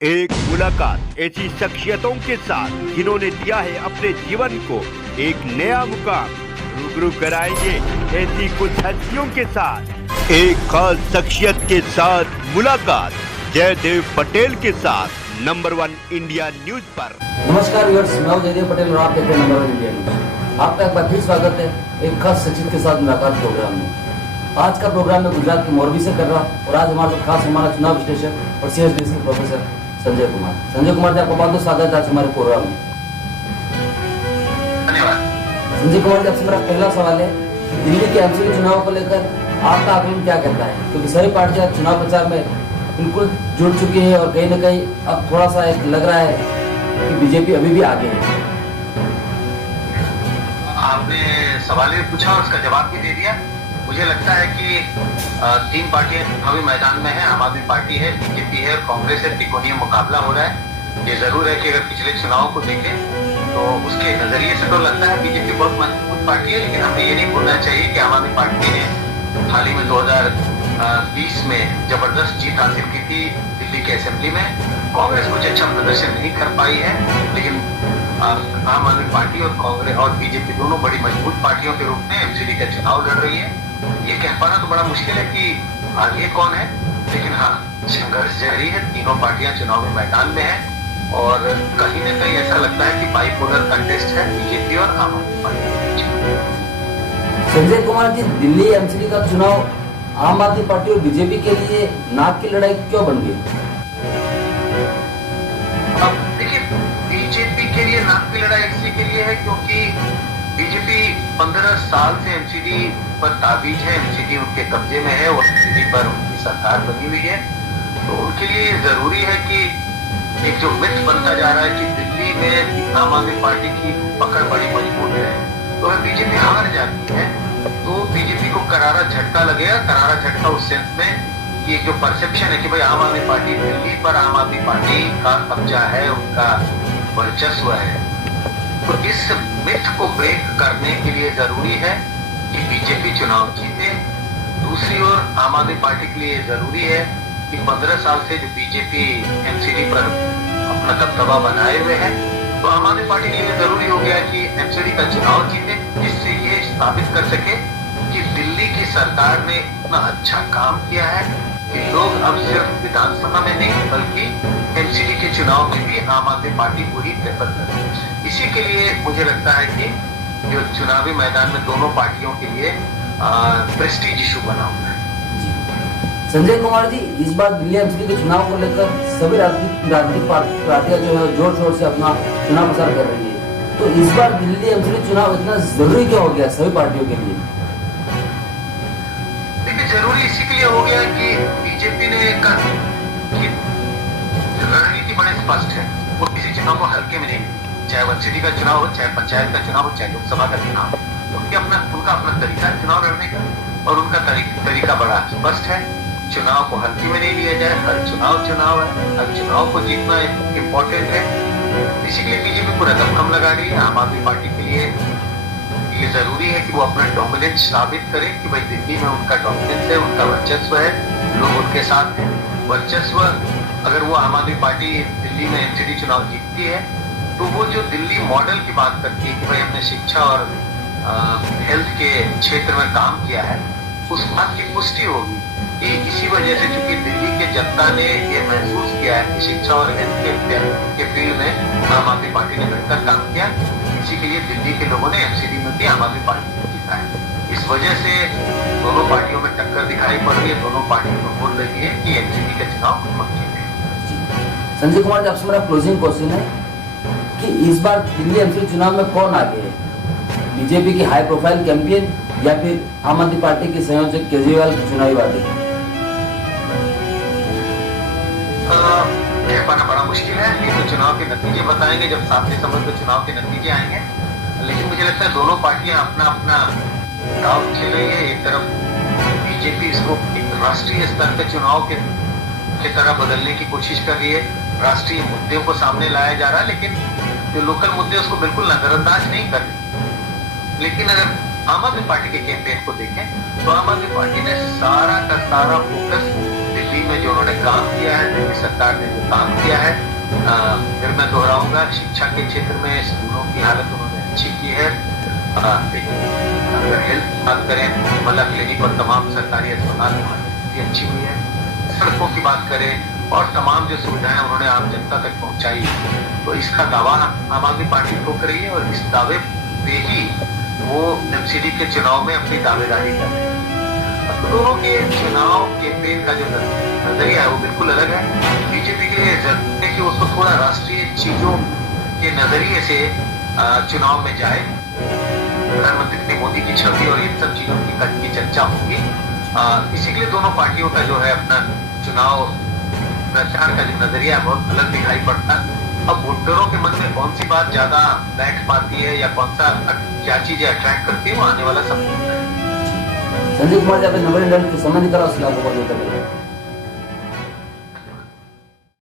एक मुलाकात ऐसी शख्सियतों के साथ जिन्होंने दिया है अपने जीवन को एक नया मुकाम। रूबरू कराएंगे ऐसी कुछ हस्तियों के साथ एक खास शख्सियत के साथ मुलाकात जयदेव पटेल के साथ नंबर 1 इंडिया न्यूज पर। नमस्कार व्यूअर्स, मैं हूं जयदेव पटेल और आप देख रहे हैं नंबर 1 इंडिया न्यूज। आपका एक बार फिर स्वागत है एक खास शख्सियत के साथ मुलाकात प्रोग्राम में। आज का प्रोग्राम में गुजरात के मोरबी से कर रहा और आज हमारे साथ खास हमारा चुनाव विश्लेषक और सीएसडी के प्रोफेसर संजय कुमार जी, आपका बहुत बहुत स्वागत है आज हमारे प्रोग्राम में। धन्यवाद। संजय कुमार जी, आपसे मेरा पहला सवाल है, दिल्ली के एमसीडी चुनाव को लेकर आपका आकलन क्या कहता है? क्योंकि सभी पार्टियां चुनाव प्रचार में बिल्कुल जुड़ चुकी है और कहीं न कहीं अब थोड़ा सा लग रहा है कि बीजेपी अभी भी आगे है। आपने सवाल भी पूछा और उसका जवाब भी दे दिया। मुझे लगता है कि 3 पार्टियां चुनावी मैदान में है। आम आदमी पार्टी है, बीजेपी है और कांग्रेस है। त्रिकोणीय मुकाबला हो रहा है। ये जरूर है कि अगर पिछले चुनाव को देखें तो उसके नजरिए से तो लगता है बीजेपी बहुत मजबूत पार्टी है, लेकिन हमें ये नहीं भूलना चाहिए कि आम आदमी पार्टी ने हाल ही में 2020 में जबरदस्त जीत हासिल की थी दिल्ली के असेंबली में। कांग्रेस कुछ अच्छा प्रदर्शन नहीं कर पाई है, लेकिन आम आदमी पार्टी और कांग्रेस और बीजेपी दोनों बड़ी मजबूत पार्टियों के रूप में एमसीडी का चुनाव लड़ रही है। ये कह पाना तो बड़ा मुश्किल है कि आगे कौन है, लेकिन हाँ, संघर्ष जारी है। तीनों पार्टियां चुनावी मैदान में है और कहीं न कहीं ऐसा लगता है कि बाइपोलर कंटेस्ट है बीजेपी और आम आदमी पार्टी। संजय कुमार जी, दिल्ली एमसीडी का चुनाव आम आदमी पार्टी और बीजेपी के लिए नाक की लड़ाई क्यों बन गई? अब देखिए, बीजेपी के लिए नाक की लड़ाई इसलिए के लिए है क्योंकि बीजेपी 15 साल से एमसीडी पर ताबीज है, एमसीडी उनके कब्जे में है और एमसीडी पर उनकी सरकार बनी हुई है। तो उनके लिए जरूरी है कि एक जो मिथ बनता जा रहा है कि दिल्ली में आम आदमी पार्टी की पकड़ बड़ी मजबूत है, तो अगर बीजेपी हार जाती है तो बीजेपी को करारा झटका लगेगा। करारा झटका उस सेंस में कि एक जो परसेप्शन है कि भाई आम आदमी पार्टी दिल्ली पर आम आदमी पार्टी का कब्जा है, उनका वर्चस्व है। तो इस मिथ को ब्रेक करने के लिए जरूरी है कि बीजेपी चुनाव जीते। दूसरी ओर आम आदमी पार्टी के लिए जरूरी है कि 15 साल से जो बीजेपी एमसीडी पर अपना दबदबा बनाए हुए है, तो आम आदमी पार्टी के लिए जरूरी हो गया कि एमसीडी का चुनाव जीते, जिससे ये साबित कर सके कि दिल्ली की सरकार ने इतना अच्छा काम किया है कि लोग अब सिर्फ विधानसभा में नहीं बल्कि एमसीडी के चुनाव में भी आम आदमी पार्टी को ही प्रेफर करती है। इसी के लिए मुझे लगता है कि जो चुनावी मैदान में दोनों पार्टियों के लिए प्रेस्टीज इशू बना हुआ है। संजय कुमार जी, इस बार दिल्ली एमसीडी के चुनाव को लेकर सभी राजनीतिक पार्टियां जो है जोर शोर से अपना चुनाव प्रचार कर रही है, तो इस बार दिल्ली एमसीडी चुनाव इतना जरूरी क्यों हो गया सभी पार्टियों के लिए? देखिए, जरूरी इसी के लिए हो गया कि बीजेपी ने रणनीति बड़े स्पष्ट है। वो किसी चुनाव को हल्के में नहीं, चाहे एमसीडी का चुनाव हो, चाहे पंचायत का चुनाव हो, चाहे लोकसभा का चुनाव हो, उनका अपना तरीका है चुनाव लड़ने का और उनका तरीका बड़ा स्पष्ट है। चुनाव को हल्के में नहीं लिया जाए, हर चुनाव है, हर चुनाव को जीतना इम्पोर्टेंट है। इसी के लिए बीजेपी पूरा दमखम लगा रही है। आम आदमी पार्टी के लिए ये जरूरी है कि वो अपना डोमिनेंस साबित करे कि भाई दिल्ली में उनका डोमिनेंस है, उनका वर्चस्व है, लोग उनके साथ हैं। वर्चस्व अगर वो आम आदमी पार्टी दिल्ली में एमसीडी चुनाव जीतती है तो वो जो दिल्ली मॉडल की बात करती है कि भाई हमने शिक्षा और हेल्थ के क्षेत्र में काम किया है, उस बात की पुष्टि होगी कि इसी वजह से चूंकि दिल्ली के जनता ने ये महसूस किया है कि शिक्षा और हेल्थ के फील्ड में आम आदमी पार्टी ने बेहतर काम किया, इसी के लिए दिल्ली के लोगों ने एमसीडी में भी आम आदमी पार्टी को जीता है। इस वजह से दोनों पार्टियों में टक्कर दिखाई पड़ रही है। दोनों पार्टियों को बोल रही है कि एमसीडी का चुनाव हम जीते। संजय कुमार जी, आपसे मेरा क्लोजिंग क्वेश्चन है कि इस बार दिल्ली एमसीडी चुनाव में कौन आगे है? बीजेपी की हाई प्रोफाइल कैंपेन या फिर आम आदमी पार्टी के संयोजक केजरीवाल की चुनावी वादे? कह पाना बड़ा मुश्किल है। ये तो चुनाव के नतीजे बताएंगे जब 7 दिसंबर को चुनाव के नतीजे आएंगे। लेकिन मुझे लगता है दोनों पार्टियां अपना अपना दाव खेल रही है। एक तरफ बीजेपी इसको एक राष्ट्रीय स्तर पे चुनाव के तरह बदलने की कोशिश कर रही है, राष्ट्रीय मुद्दों को सामने लाया जा रहा है, लेकिन जो लोकल मुद्दे उसको बिल्कुल नजरअंदाज नहीं कर रही। लेकिन अगर आम आदमी पार्टी के कैंपेन को देखें तो आम आदमी पार्टी ने सारा का सारा फोकस दिल्ली 2003 में जो उन्होंने काम किया है, दिल्ली सरकार ने जो काम किया है, फिर मैं दोहराऊंगा, शिक्षा के क्षेत्र में स्कूलों की हालत उन्होंने अच्छी की है। अगर हेल्थ की बात करें, मल्ला क्लिनिक और तमाम सरकारी अस्पताल की हालत अच्छी हुई है। सड़कों की बात करें और तमाम जो सुविधाएं उन्होंने आम जनता तक पहुंचाई, तो इसका दावा आम आदमी पार्टी ठोक रही है और इस दावे पे ही वो एमसीडी के चुनाव में अपनी दावेदारी कर रहे हैं। अब दोनों के चुनाव कैंपेन का जो नजरिया है वो बिल्कुल अलग है। बीजेपी के लिए जरूरत है कि उसको थोड़ा राष्ट्रीय चीजों के नजरिए से चुनाव में जाए। प्रधानमंत्री मोदी की छवि और इन सब चीजों की चर्चा होगी। इसी के लिए दोनों पार्टियों का जो है अपना चुनाव प्रचार का जो नजरिया है बहुत अलग दिखाई पड़ता है। अब वोटरों के मन में कौन सी बात ज्यादा बैठ पाती है या कौन सा क्या चीजें अट्रैक्ट करती है, वो आने वाला समय है। संजय कुमार जी, आपने नंबर इंडियन की समझ निकाला, उससे आपको बहुत